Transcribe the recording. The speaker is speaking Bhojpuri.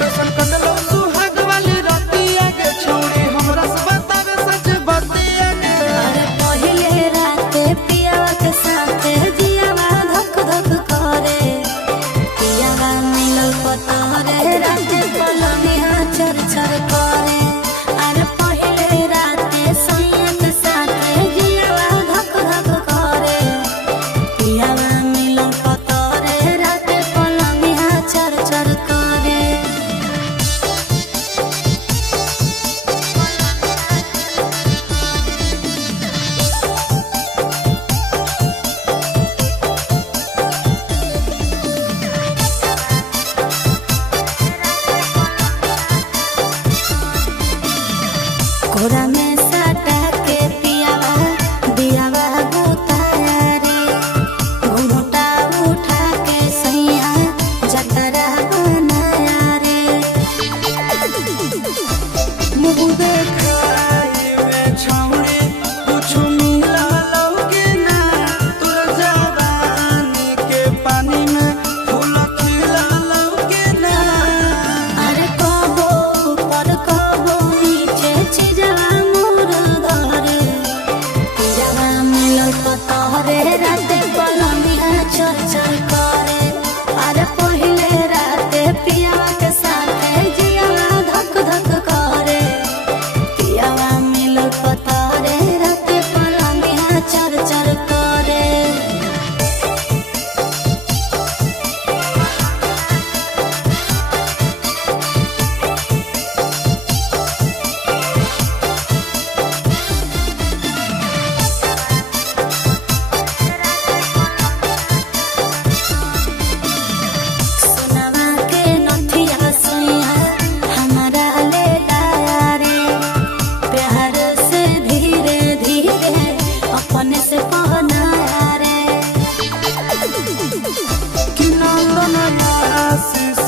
कैसन कटलो सुहाग वाली रतिया के छोड़ी हमरा से बतावे सच बतिया के। अरे पहिले राते पियावा के साथे जियावा धक धक करे, पियावा मिलल पतरे राते पलनिया चर चर करे। अरे पहिले राते सैया के साथे जियावा धक धक करे, पियावा मिलल पतरे राते पलनिया चर चर करे। कोरा में साटा के पियावा दियावा बुताया रे, घुंघटा उठा के सैया जतरा बनाया रे। मुँह देखाई में छौड़ी कुछ मिला लौके ना, तोर जवानी के पानी में फूल खिला लौके ना। अरे कबो ऊपर कबो नीचे चिजवा मोर धरे, पियावा मिलल पतरे राते पलनिया चर चर करे। अरे पहिले राते पियावा के साथे जियावा धक धक करे, पियावा मिलल पतरे राते पलनिया चर चर करे। सोनवा के नथिया सैया हमारा ले लाया रे, प्यार से धीरे धीरे अपने से पहनाया रे। कि नंदन आशीष